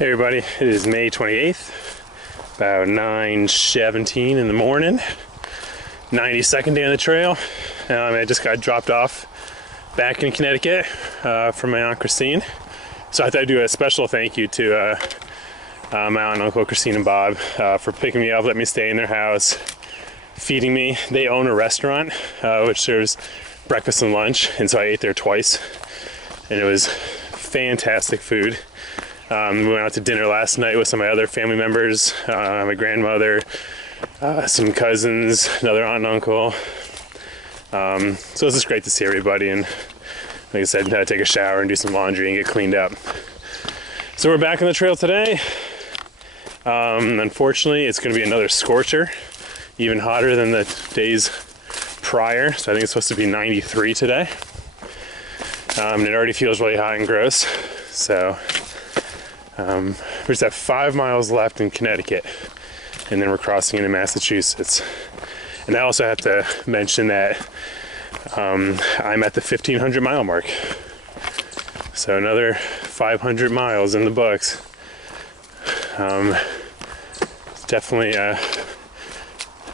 Hey everybody, it is May 28th, about 9:17 in the morning, 92nd day on the trail. I just got dropped off back in Connecticut from my Aunt Christine. So I thought I'd do a special thank you to my aunt and uncle Christine and Bob for picking me up, letting me stay in their house, feeding me. They own a restaurant which serves breakfast and lunch, and so I ate there twice, and it was fantastic food. We went out to dinner last night with some of my other family members, my grandmother, some cousins, another aunt and uncle. So it was just great to see everybody, and like I said, take a shower and do some laundry and get cleaned up. So we're back on the trail today. Unfortunately, it's going to be another scorcher, even hotter than the days prior. So I think it's supposed to be 93 today. And it already feels really hot and gross. So we just have 5 miles left in Connecticut, and then we're crossing into Massachusetts. And I also have to mention that I'm at the 1,500 mile mark. So another 500 miles in the books. It's definitely,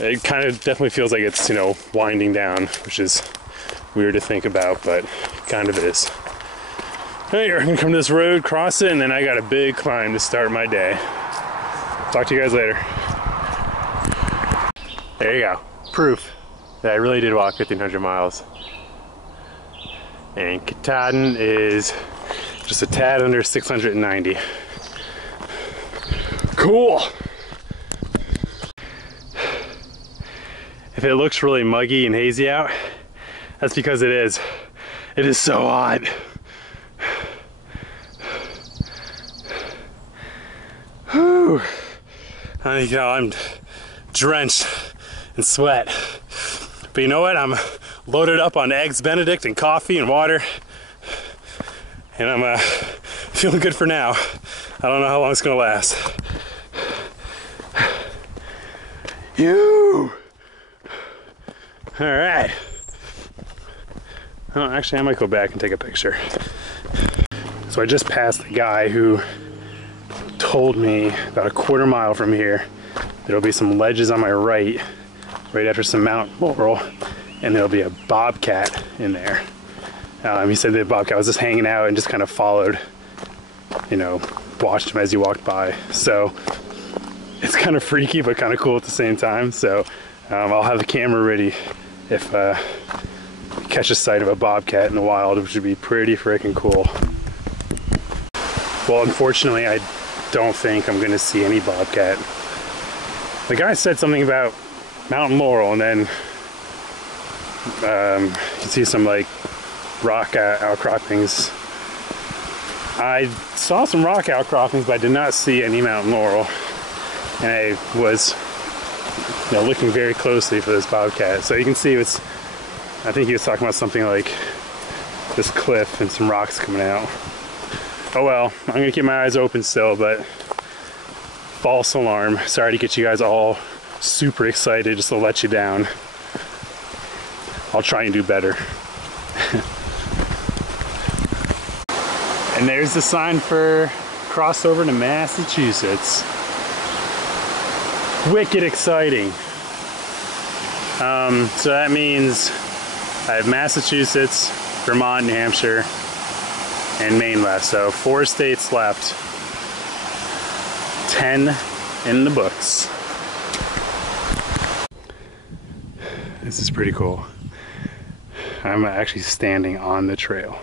it kind of definitely feels like it's, winding down, which is weird to think about, but kind of is. Hey, we're gonna come to this road, cross it, and then I got a big climb to start my day. Talk to you guys later. There you go. Proof that I really did walk 1,500 miles. And Katahdin is just a tad under 690. Cool! If it looks really muggy and hazy out, that's because it is. It is so hot. Whew. I'm drenched in sweat. But you know what? I'm loaded up on eggs Benedict and coffee and water. And I'm feeling good for now. I don't know how long it's gonna last. You. All right. Oh, actually, I might go back and take a picture. So I just passed the guy who told me about a quarter mile from here there'll be some ledges on my right after some Mount Laurel, and there'll be a bobcat in there. He said the bobcat was just hanging out and just kind of followed, watched him as he walked by. So it's kind of freaky but kind of cool at the same time. So I'll have the camera ready if catch a sight of a bobcat in the wild, which would be pretty freaking cool. Well, unfortunately, I don't think I'm gonna see any bobcat. The guy said something about Mountain Laurel, and then you can see some rock outcroppings. I saw some rock outcroppings, but I did not see any Mountain Laurel, and I was looking very closely for this bobcat. So you can see I think he was talking about something like this cliff and some rocks coming out. Oh well, I'm gonna keep my eyes open still, but false alarm. Sorry to get you guys all super excited, just to let you down. I'll try and do better. And there's the sign for crossover to Massachusetts. Wicked exciting. So that means I have Massachusetts, Vermont, New Hampshire, and Maine left. So 4 states left. 10 in the books. This is pretty cool. I'm actually standing on the trail.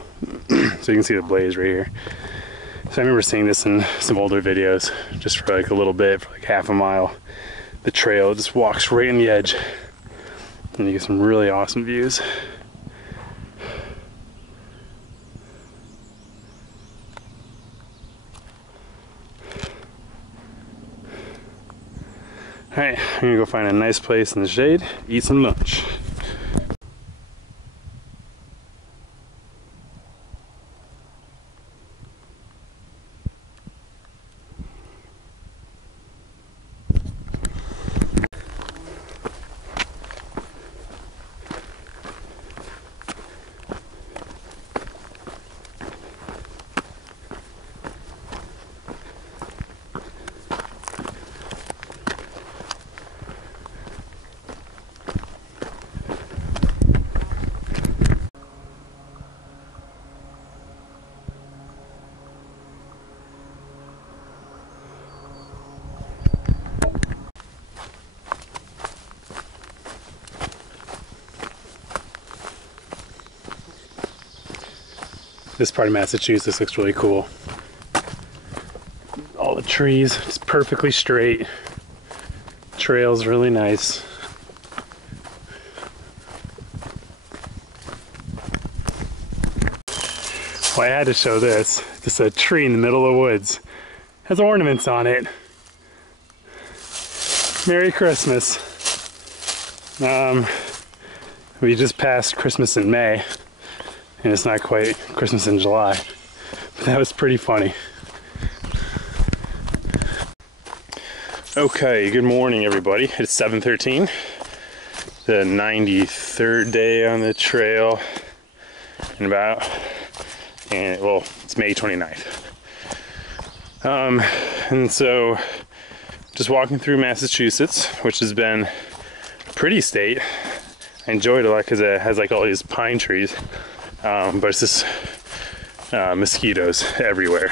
So you can see the blaze right here. So I remember seeing this in some older videos, just for a little bit, for half a mile. The trail just walks right in the edge, and you get some really awesome views. Alright, I'm gonna go find a nice place in the shade, eat some lunch. This part of Massachusetts looks really cool. All the trees, just perfectly straight. Trails really nice. Well, I had to show this. Just a tree in the middle of the woods. Has ornaments on it. Merry Christmas. We just passed Christmas in May, and it's not quite Christmas in July. But that was pretty funny. Okay, good morning everybody. It's 7:13, the 93rd day on the trail, and well, it's May 29th. And so, just walking through Massachusetts, which has been a pretty state. I enjoy it a lot because it has like all these pine trees, but it's just mosquitoes everywhere.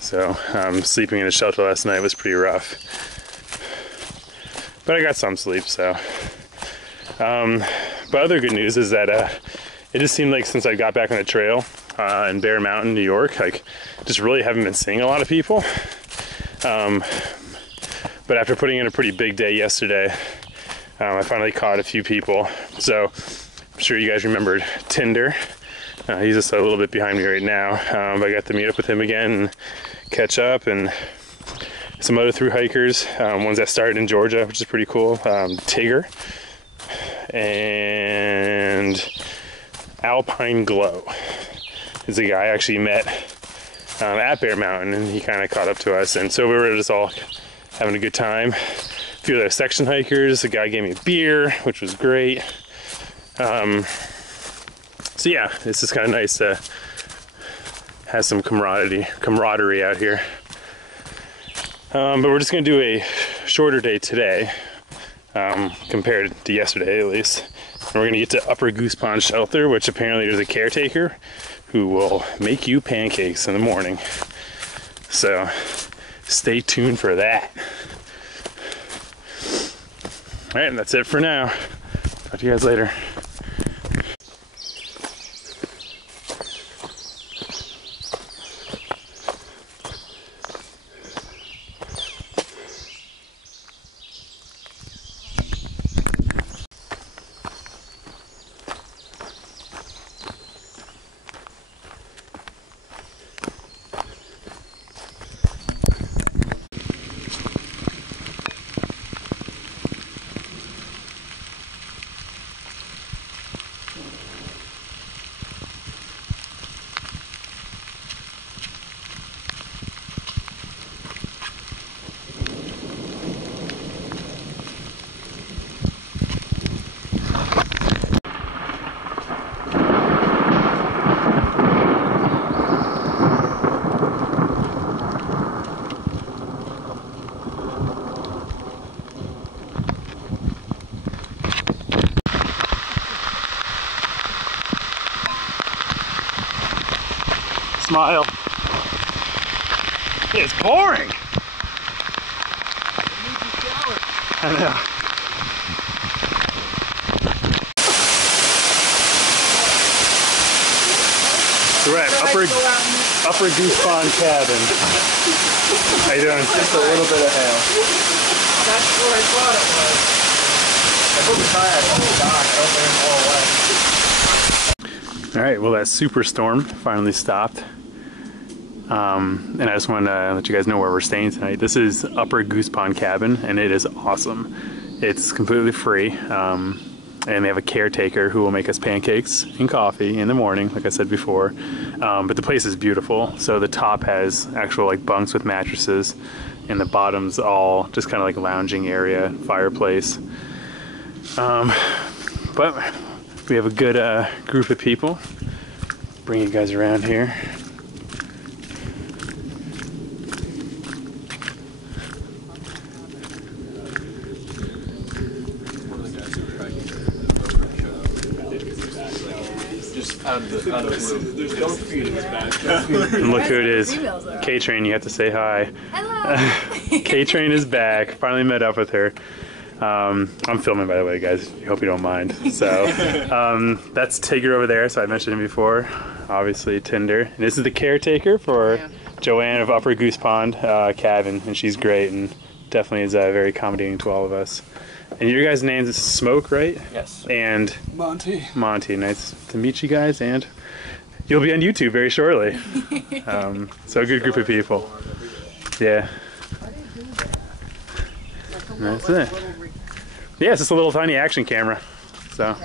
So sleeping in a shelter last night was pretty rough, but I got some sleep. So, but other good news is that it just seemed like since I got back on the trail in Bear Mountain, New York, like just really haven't been seeing a lot of people. But after putting in a pretty big day yesterday, I finally caught a few people. So I'm sure you guys remembered Tinder. He's just a little bit behind me right now. But I got to meet up with him again and catch up, and some other thru hikers, ones that started in Georgia, which is pretty cool. Tigger and Alpine Glow is a guy I actually met at Bear Mountain, and he kind of caught up to us, and so we were just all having a good time. A few other section hikers. The guy gave me a beer, which was great. So yeah, it's just kind of nice to have some camaraderie out here. But we're just gonna do a shorter day today, compared to yesterday at least. And we're gonna get to Upper Goose Pond Shelter, which apparently there's a caretaker who will make you pancakes in the morning. So stay tuned for that. All right, and that's it for now. Talk to you guys later. Smile. It's boring. I know. So we're at Upper Goose Pond Cabin. How you doing? Just a little bit of hail. That's what I thought it was. I put the kayak on the dock. I don't think it's all wet. All right, well that superstorm finally stopped. And I just want to let you guys know where we're staying tonight. This is Upper Goose Pond Cabin, and it is awesome. It's completely free, and they have a caretaker who will make us pancakes and coffee in the morning, like I said before. But the place is beautiful. So the top has actual like bunks with mattresses, and the bottom's all just kind of like lounging area, fireplace. But we have a good group of people. Bring you guys around here. And look who it is. K-Train, you have to say hi. Hello. K-Train is back. Finally met up with her. I'm filming, by the way, guys. I hope you don't mind. So that's Tigger over there. So I mentioned him before. Obviously, Tinder. And this is the caretaker for Joanne of Upper Goose Pond Cabin, and she's great and definitely is very accommodating to all of us. And your guys' names is Smoke, right? Yes. And Monty. Monty. Nice to meet you guys, and you'll be on YouTube very shortly. So a good group of people. Yeah. And that's it. Yeah, it's just a little tiny action camera. So.